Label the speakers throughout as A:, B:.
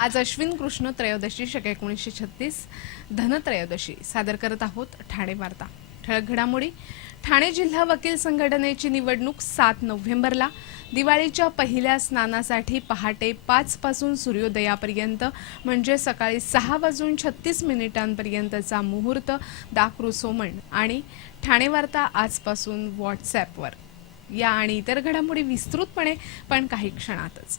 A: आज अश्विन कृष्ण त्रयोदशी शक एकोणीसशे छत्तीस धनत्रयोदशी सादर करत आहोत ठाणे वार्ता. ठळक घडामोडी. ठाणे जिल्हा वकील संघटनेची निवडणूक सात नोव्हेंबरला. दिवाळीच्या पहिल्या स्नानासाठी पहाटे पाच पासून सूर्योदयापर्यंत म्हणजे सकाळी सहा वाजून छत्तीस मिनिटांपर्यंतचा मुहूर्त दाखरू सोमण आणि ठाणे वार्ता आजपासून व्हॉट्सॲपवर या आणि इतर घडामोडी विस्तृतपणे पण काही क्षणातच.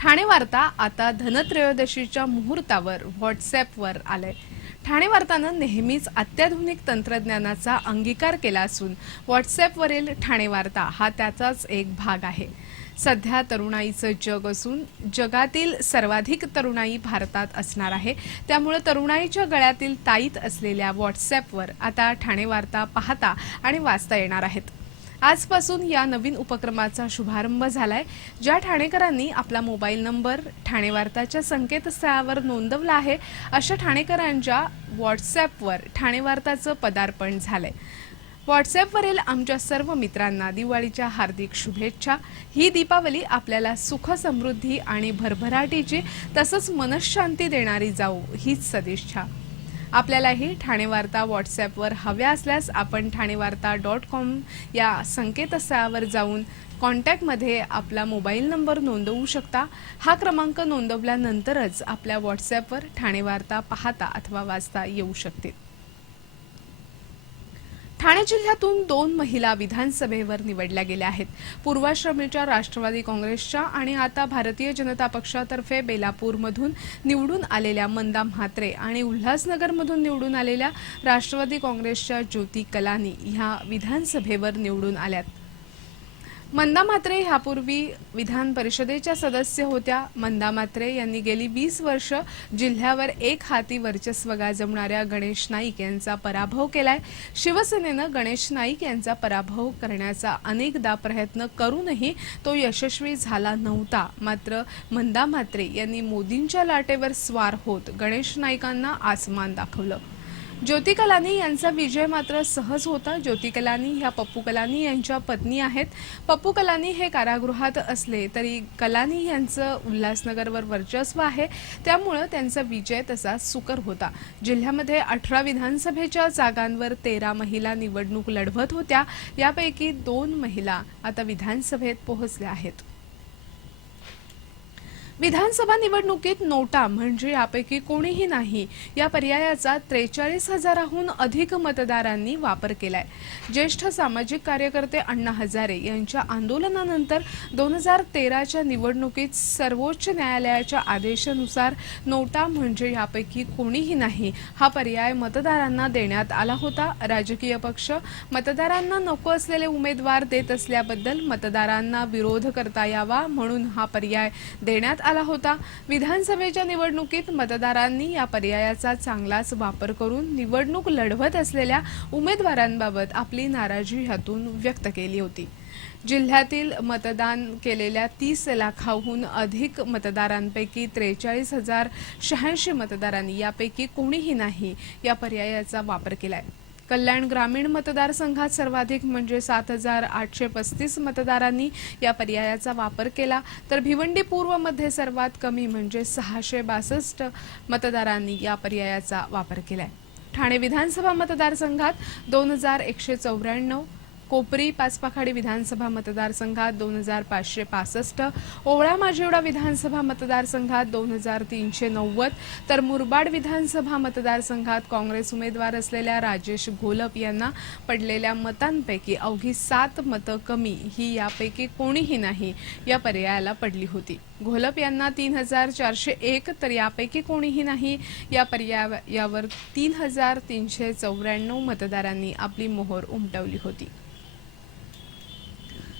A: ठाणे वार्ता आता धनत्रयोदशीच्या मुहूर्तावर व्हॉट्सॲपवर आलंय. ठाणे वार्तानं नेहमीच अत्याधुनिक तंत्रज्ञानाचा अंगीकार केला असून व्हॉट्सॲपवरील ठाणे वार्ता हा त्याचाच एक भाग आहे. सध्या तरुणाईचं जग असून जगातील सर्वाधिक तरुणाई भारतात असणार आहे. त्यामुळे तरुणाईच्या गळ्यातील ताईत असलेल्या व्हॉट्सॲपवर आता ठाणे वार्ता पाहता आणि वाचता येणार आहेत. आजपासून या नवीन उपक्रमाचा शुभारंभ झालाय. ज्या ठाणेकरांनी आपला मोबाईल नंबर ठाणे वार्ताच्या संकेतस्थळावर नोंदवला आहे अशा ठाणेकरांच्या व्हॉट्सॲपवर ठाणे वार्ताचं पदार्पण झालंय. व्हॉट्सॲपवरील आमच्या सर्व मित्रांना दिवाळीच्या हार्दिक शुभेच्छा. ही दीपावली आपल्याला सुख समृद्धी आणि भरभराटीची तसंच मनशांती देणारी जाऊ हीच सदिच्छा. आपल्यालाही ठाणे वार्ता व्हॉट्सॲपवर हव्या असल्यास आपण ठाणे वार्ता डॉट कॉम या संकेतस्थळावर जाऊन कॉन्टॅक्टमध्ये आपला मोबाईल नंबर नोंदवू शकता. हा क्रमांक नोंदवल्यानंतरच आपल्या व्हॉट्सॲपवर ठाणे वार्ता पाहता अथवा वाचता येऊ शकते. ठाणे जिल्ह्यातून दोन महिला विधानसभेवर निवडल्या गेल्या आहेत. पूर्वाश्रमीच्या राष्ट्रवादी काँग्रेसच्या आणि आता भारतीय जनता पक्षातर्फे बेलापूरमधून निवडून आलेल्या मंदा म्हात्रे आणि उल्हासनगरमधून निवडून आलेल्या राष्ट्रवादी काँग्रेसच्या ज्योती कलानी ह्या विधानसभेवर निवडून आल्यात. मंदा म्हात्रे ह्यापूर्वी विधान परिषदेच्या सदस्य होत्या. मंदा म्हात्रे यांनी गेली वीस वर्ष जिल्ह्यावर एक हाती वर्चस्व गाजवणाऱ्या गणेश नाईक यांचा पराभव केलाय. शिवसेनेनं गणेश नाईक यांचा पराभव करण्याचा अनेकदा प्रयत्न करूनही तो यशस्वी झाला नव्हता. मात्र मंदा म्हात्रे यांनी मोदींच्या लाटेवर स्वार होत गणेश नाईकांना आसमान दाखवलं. ज्योती कलानी यांचा विजय मात्र सहज होता. ज्योती कलानी ह्या पप्पू कलानी यांच्या पत्नी आहेत. पप्पू कलानी हे कारागृहात असले तरी कलानी यांचं उल्हासनगरवर वर्चस्व आहे. त्यामुळं त्यांचा विजय तसा सुकर होता. जिल्ह्यामध्ये अठरा विधानसभेच्या जागांवर तेरा महिला निवडणूक लढवत होत्या. यापैकी दोन महिला आता विधानसभेत पोहोचल्या आहेत. विधानसभा निवडणुकीत नोटा म्हणजे यापैकी कोणीही नाही. या पर्यायाचा त्रेचाळीस हजाराहून अधिक मतदारांनी वापर केलाय. ज्येष्ठ सामाजिक कार्यकर्ते अण्णा हजारे यांच्या आंदोलनानंतर दोन हजार तेराच्या निवडणुकीत सर्वोच्च न्यायालयाच्या आदेशानुसार नोटा म्हणजे यापैकी कोणीही नाही. हा पर्याय मतदारांना देण्यात आला होता. राजकीय पक्ष मतदारांना नको असलेले उमेदवार देत असल्याबद्दल मतदारांना विरोध करता यावा म्हणून हा पर्याय देण्यात आला होता. विधानसभेच्या निवडणुकीत मतदारांनी या पर्यायाचा चांगलाच वापर करून निवडणूक लढवत असलेल्या उमेदवारांबाबत आपली नाराजी ह्यातून व्यक्त केली होती. जिल्ह्यातील मतदान केलेल्या तीस लाखाहून अधिक मतदारांपैकी त्रेचाळीस हजार शहाऐंशी मतदारांनी यापैकी कोणीही नाही या पर्यायाचा वापर केला आहे कल्याण ग्रामीण मतदारसंघात सर्वाधिक म्हणजे सात हजार आठशे पस्तीस मतदारांनी या पर्यायाचा वापर केला. तर भिवंडी पूर्वमध्ये सर्वात कमी म्हणजे सहाशे बासष्ट मतदारांनी या पर्यायाचा वापर केलाय. ठाणे विधानसभा मतदारसंघात दोन हजार एकशे चौऱ्याण्णव कोपरी पाचपाखाडी विधानसभा मतदारसंघात दोन हजार पाचशे पासष्ट ओवळा माजिवडा विधानसभा मतदारसंघात दोन हजार तीनशे नव्वद तर मुरबाड विधानसभा मतदारसंघात काँग्रेस उमेदवार असलेल्या राजेश घोलप यांना पडलेल्या मतांपैकी अवघी सात मतं कमी ही यापैकी कोणीही नाही या पर्यायाला पडली होती. घोलप यांना तीन हजार चारशे एक तर यापैकी कोणीही नाही या पर्यायावर तीन हजार तीनशे चौऱ्याण्णव मतदारांनी आपली मोहर उमटवली होती.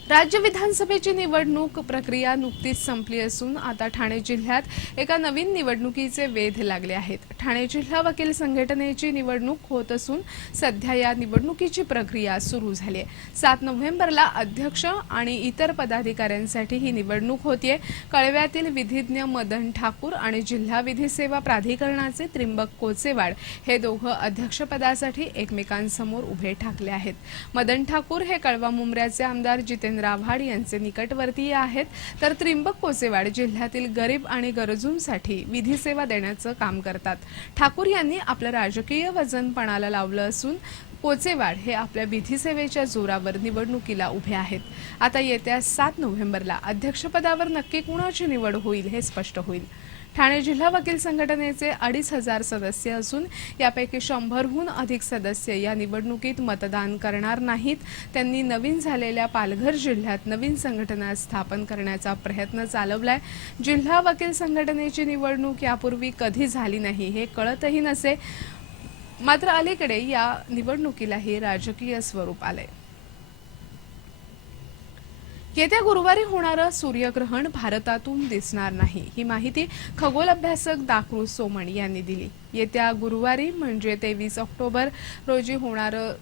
A: राज्य विधानसभेची निवडणूक प्रक्रिया नुकतीच संपली असून आता ठाणे जिल्ह्यात एका नवीन निवडणुकीचे वेध लागले आहेत. ठाणे जिल्हा वकील संघटनेची निवडणूक होत असून सध्या या निवडणुकीची प्रक्रिया सुरू झाली आहे. सात नोव्हेंबरला अध्यक्ष आणि इतर पदाधिकाऱ्यांसाठी ही निवडणूक होतीये. कळव्यातील विधिज्ञ मदन ठाकूर आणि जिल्हा विधी सेवा प्राधिकरणाचे त्रिंबक कोचेवाड हे दोघं अध्यक्षपदासाठी एकमेकांसमोर उभे ठाकले आहेत. मदन ठाकूर हे कळवा मुंबऱ्याचे आमदार जितेंद्र राभाड यांचे निकटवर्तीय आहेत. तर त्रिंबक कोचेवाड जिल्ह्यातील गरीब आणि गरजूंसाठी विधी सेवा देण्याचं काम करतात. ठाकूर यांनी आपलं राजकीय वजनपणाला लावलं असून कोचेवाड हे आपल्या विधीसेवेच्या जोरावर निवडणुकीला उभे आहेत. आता येत्या सात नोव्हेंबरला अध्यक्षपदावर नक्की कुणाची निवड होईल हे स्पष्ट होईल. ठाणे जिल्हा वकील संघटनेचे अडीच हजार सदस्य असून यापैकी शंभरहून अधिक सदस्य या निवडणुकीत मतदान करणार नाहीत. त्यांनी नवीन झालेल्या पालघर जिल्ह्यात नवीन संघटना स्थापन करण्याचा प्रयत्न चालवलाय. जिल्हा वकील संघटनेची निवडणूक यापूर्वी कधी झाली नाही हे कळतही नसे. मात्र अलीकडे या निवडणुकीलाही राजकीय स्वरूप आलंय. येत्या गुरुवारी होणारं सूर्यग्रहण भारतातून दिसणार नाही. ही माहिती खगोल अभ्यासक दाखरू सोमण यांनी दिली. येत्या गुरुवारी म्हणजे तेवीस ऑक्टोबर रोजी होणारं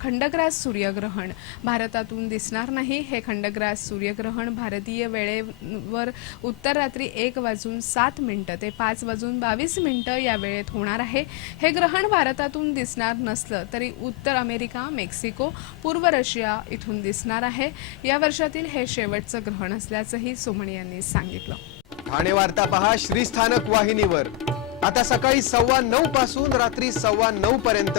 A: खंडग्रास सूर्यग्रहण. भारतातून दिसणार नाही हे खंडग्रास सूर्यग्रहण. भारतीय वेळेवर उत्तर रात्री एक वाजून सात मिनटं ते पाच वाजून बावीस मिनिटं या वेळेत होणार आहे. हे ग्रहण भारतातून दिसणार नसलं तरी उत्तर अमेरिका मेक्सिको पूर्व रशिया इथून दिसणार आहे. या वर्षातील हे शेवटचं ग्रहण असल्याचंही सुमन यांनी सांगितलं.
B: ठाणे वार्ता पहा श्रीस्थानक वाहिनीवर. आता सकाळी सव्वा नऊ पासून रात्री सव्वा नऊ पर्यंत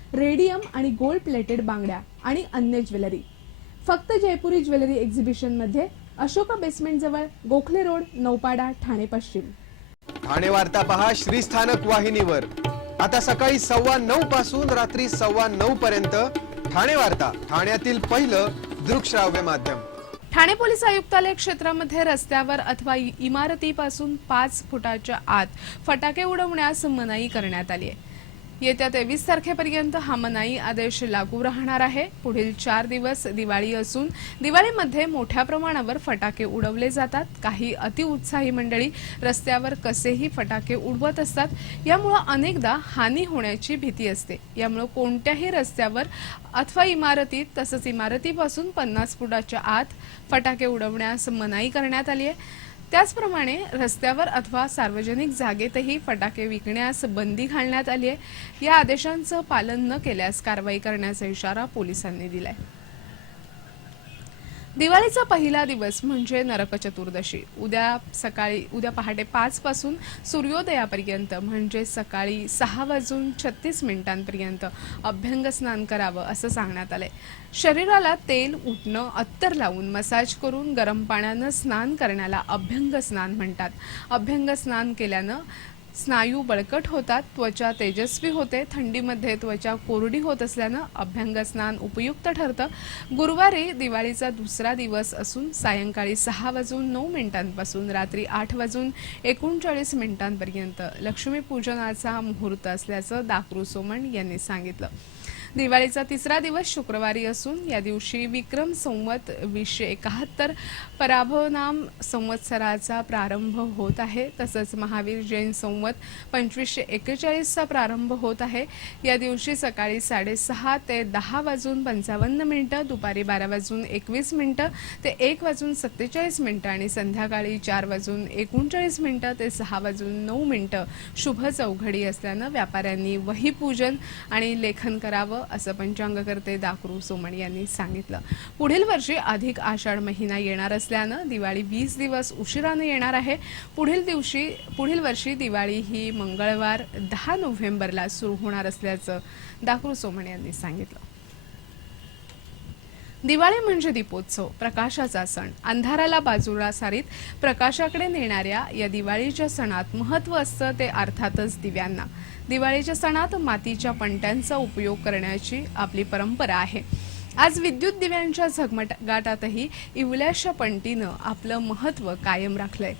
A: radium आणि गोल्ड प्लेटेड बांगड्या आणि अन्य ज्वेलरी. फक्त जयपुरी ज्वेलरी एक्झिबिशनमध्ये अशोका बेसमेंट जवळ गोखले रोड नौपाडा ठाणे पश्चिम.
B: ठाणे वार्ता पहा श्रीस्थानक वाहिनीवर. आता सकाळी सव्वा नऊ पासून रात्री सव्वा नऊ पर्यंत ठाणे वार्ता ठाण्यातील पहिलं दृकश्राव्य माध्यम.
A: ठाणे पोलीस आयुक्तालय क्षेत्रामध्ये रस्त्यावर अथवा इमारतीपासून पाच फुटाच्या आत फटाके उडवण्यास मनाई करण्यात आली आहे. येत्या तेवीस तारखेपर्यंत हा मनाई आदेश लागू राहणार आहे. पुढील चार दिवस दिवाळी असून दिवाळीमध्ये मोठ्या प्रमाणावर फटाके उडवले जातात. काही अतिउत्साही मंडळी रस्त्यावर कसेही फटाके उडवत असतात. यामुळं अनेकदा हानी होण्याची भीती असते. यामुळं कोणत्याही रस्त्यावर अथवा इमारतीत तसंच इमारतीपासून पन्नास फुटाच्या आत फटाके उडवण्यास मनाई करण्यात आली आहे. त्याचप्रमाणे रस्त्यावर अथवा सार्वजनिक जागेतही फटाके विकण्यास बंदी घालण्यात आली आहे या आदेशांचं पालन न केल्यास कारवाई करण्याचा इशारा पोलिसांनी दिलाय. दिवाळीचा पहिला दिवस म्हणजे नरक चतुर्दशी. उद्या सकाळी उद्या पहाटे पाच पासून सूर्योदयापर्यंत म्हणजे सकाळी सहा वाजून छत्तीस मिनिटांपर्यंत अभ्यंग स्नान करावं असं सांगण्यात आलंय. शरीराला तेल उठणं अत्तर लावून मसाज करून गरम पाण्यानं स्नान करण्याला अभ्यंग स्नान म्हणतात. अभ्यंग स्नान केल्यानं स्नायू बळकट होतात त्वचा तेजस्वी होते थंडीमध्ये त्वचा कोरडी होत असल्यानं अभ्यंग स्नान उपयुक्त ठरतं. गुरुवारी दिवाळीचा दुसरा दिवस असून सायंकाळी सहा वाजून नऊ मिनिटांपासून रात्री आठ वाजून एकोणचाळीस मिनिटांपर्यंत लक्ष्मीपूजनाचा मुहूर्त असल्याचं दाकरू सोमण यांनी सांगितलं. दिवाळीचा तिसरा दिवस शुक्रवारी असून या दिवशी विक्रम संवत वीसशे एकाहत्तर पराभवनाम संवत्सराचा प्रारंभ होत आहे. तसंच महावीर जैन संवत पंचवीसशे एक्केचाळीसचा प्रारंभ होत आहे. या दिवशी सकाळी साडेसहा ते दहा वाजून पंचावन्न मिनटं दुपारी बारा वाजून एकवीस मिनटं ते एक वाजून सत्तेचाळीस मिनटं आणि संध्याकाळी चार वाजून एकोणचाळीस मिनटं ते सहा वाजून नऊ मिनटं शुभ चौघडी असल्यानं व्यापाऱ्यांनी वहीपूजन आणि लेखन करावं. असं पंचांगकर्ते दाकरू सोमणी यांनी सांगितलं. पुढील वर्षी अधिक आषाढ महिना येणार असल्यानं दिवाळी वीस दिवस उशिरानं येणार आहे. पुढील दिवशी पुढील वर्षी दिवाळी ही मंगळवार दहा नोव्हेंबरला सुरू होणार असल्याचं दाकरू सोमणी यांनी सांगितलं. दिवाळी म्हणजे दीपोत्सव प्रकाशाचा सण. अंधाराला बाजूला सारीत प्रकाशाकडे नेणाऱ्या या दिवाळीच्या सणात महत्त्व असतं ते अर्थातच दिव्यांना. दिवाळीच्या सणात मातीच्या पणत्यांचा उपयोग करण्याची आपली परंपरा आहे. आज विद्युत दिव्यांच्या झगमगाटातही इवल्याशा पणतीनं आपलं महत्त्व कायम राखलंय.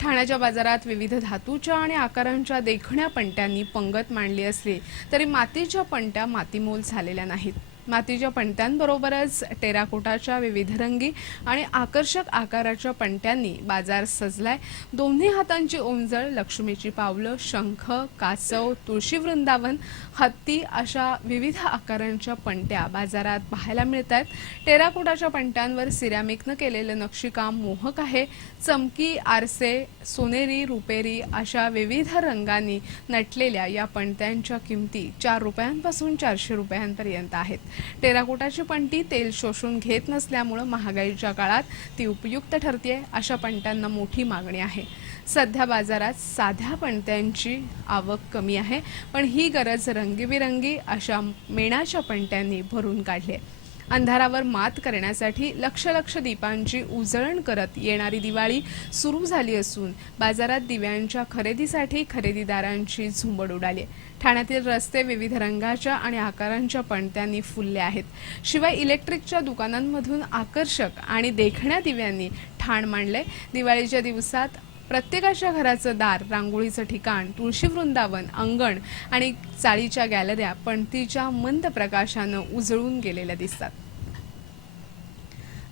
A: ठाण्याच्या बाजारात विविध धातूच्या आणि आकारांच्या देखण्या पणत्यांनी पंगत मांडली असली तरी मातीच्या पणत्या मातीमोल झालेल्या नाहीत. मातीच्या पणत्यांबरोबरच टेराकोटाच्या विविध रंगी आणि आकर्षक आकाराच्या पणत्यांनी बाजार सजलाय. दोन्ही हातांची ओंजळ लक्ष्मीची पावलं शंख कासव तुळशी वृंदावन हत्ती अशा विविध आकारांच्या पणत्या बाजारात पाहायला मिळत आहेत टेराकोटाच्या पणत्यांवर सिरॅमिकनं केलेलं नक्षीकाम मोहक आहे. चमकी आरसे सोनेरी रुपेरी अशा विविध रंगांनी नटलेल्या या पणत्यांच्या किमती चार रुपयांपासून चारशे रुपयांपर्यंत आहेत. टेराकोटाची पणती तेल शोषून घेत नसल्यामुळं महागाईच्या काळात ती उपयुक्त ठरते अशा पणत्यांना मोठी मागणी आहे सध्या बाजारात साध्या पणत्यांची आवक कमी आहे पण ही गरज रंगीबिरंगी अशा मेणाच्या पणत्यांनी भरून काढली आहे अंधारावर मात करण्यासाठी लक्ष लक्ष दीपांची उजळण करत येणारी दिवाळी सुरू झाली असून बाजारात दिव्यांच्या खरेदीसाठी खरेदीदारांची झुंबड उडाली आहे. ठाण्यातील रस्ते विविध रंगाच्या आणि आकारांच्या पणत्यांनी फुलले आहेत. शिवाय इलेक्ट्रिकच्या दुकानांमधून आकर्षक आणि देखण्या दिव्यांनी ठाण मांडले दिवाळीच्या दिवसात प्रत्येकाच्या घराचं दार रांगोळीचं ठिकाण तुळशी वृंदावन अंगण आणि चाळीच्या गॅलऱ्या पणतीच्या मंद प्रकाशानं उजळून गेलेल्या दिसतात.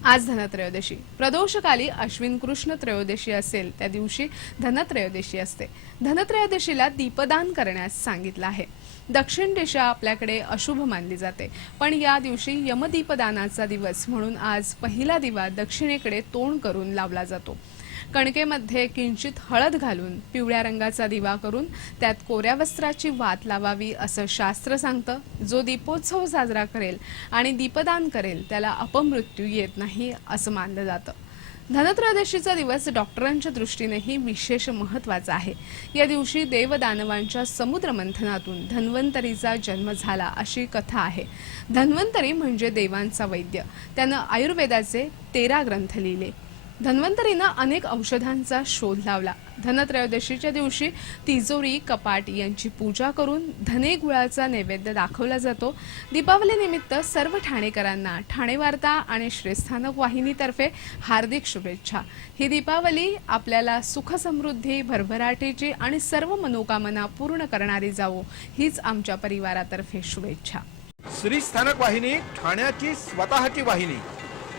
A: आज धनत्रयोदशी. प्रदोषकाली अश्विन कृष्ण त्रयोदशी असेल त्या दिवशी धनत्रयोदशी असते. धनत्रयोदशीला दीपदान करण्यास सांगितलं आहे. दक्षिण दिशा आपल्याकडे अशुभ मानली जाते. पण या दिवशी यमदीपदानाचा दिवस म्हणून आज पहिला दिवा दक्षिणेकडे तोंड करून लावला जातो. कणकेमध्ये किंचित हळद घालून पिवळ्या रंगाचा दिवा करून त्यात कोऱ्या वस्त्राची वात लावावी असं शास्त्र सांगतं. जो दीपोत्सव साजरा करेल आणि दीपदान करेल त्याला अपमृत्यू येत नाही असं मानलं जातं. धनत्रयोदशीचा दिवस डॉक्टरांच्या दृष्टीनेही विशेष महत्त्वाचा आहे. या दिवशी देवदानवांच्या समुद्र मंथनातून धन्वंतरीचा जन्म झाला अशी कथा आहे. धन्वंतरी म्हणजे देवांचा वैद्य. त्यानं आयुर्वेदाचे तेरा ग्रंथ लिहिले. धन्वंतरीनं अनेक औषधांचा शोध लावला. धनत्रयोदशीच्या दिवशी तिजोरी कपाट यांची पूजा करून धने गुळाचा नैवेद्य दाखवला जातो. दीपावलीनिमित्त सर्व ठाणेकरांना ठाणे वार्ता आणि श्रीस्थानक वाहिनीतर्फे हार्दिक शुभेच्छा. ही दीपावली आपल्याला सुखसमृद्धी भरभराटीची आणि सर्व मनोकामना पूर्ण करणारी जावो हीच आमच्या परिवारातर्फे शुभेच्छा.
C: श्रीस्थानक वाहिनी ठाण्याची स्वतःची वाहिनी.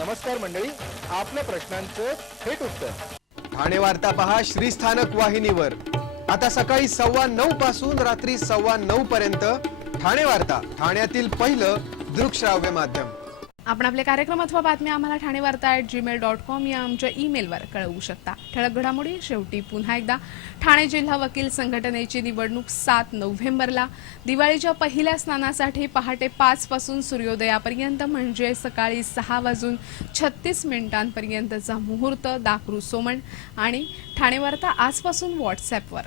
C: नमस्कार मंडळी आपल्या प्रश्नांचं थेट उत्तर.
B: ठाणे वार्ता पहा श्रीस्थानक वाहिनीवर. आता सकाळी सव्वा नऊ पासून रात्री सव्वा नऊ पर्यंत ठाणे वार्ता ठाण्यातील पहिलं दृकश्राव्य माध्यम.
A: आपण आपले कार्यक्रम अथवा बातम्या आम्हाला ठाणे वार्ता ॲट जीमेल डॉट कॉम या आमच्या ईमेलवर कळवू शकता. ठळक घडामोडी शेवटी पुन्हा एकदा. ठाणे जिल्हा वकील संघटनेची निवडणूक सात नोव्हेंबरला. दिवाळीच्या पहिल्या स्नानासाठी पहाटे पाचपासून सूर्योदयापर्यंत म्हणजे सकाळी सहा वाजून छत्तीस मिनिटांपर्यंतचा मुहूर्त दाखरू सोमण आणि ठाणे वार्ता आजपासून व्हॉट्सॲपवर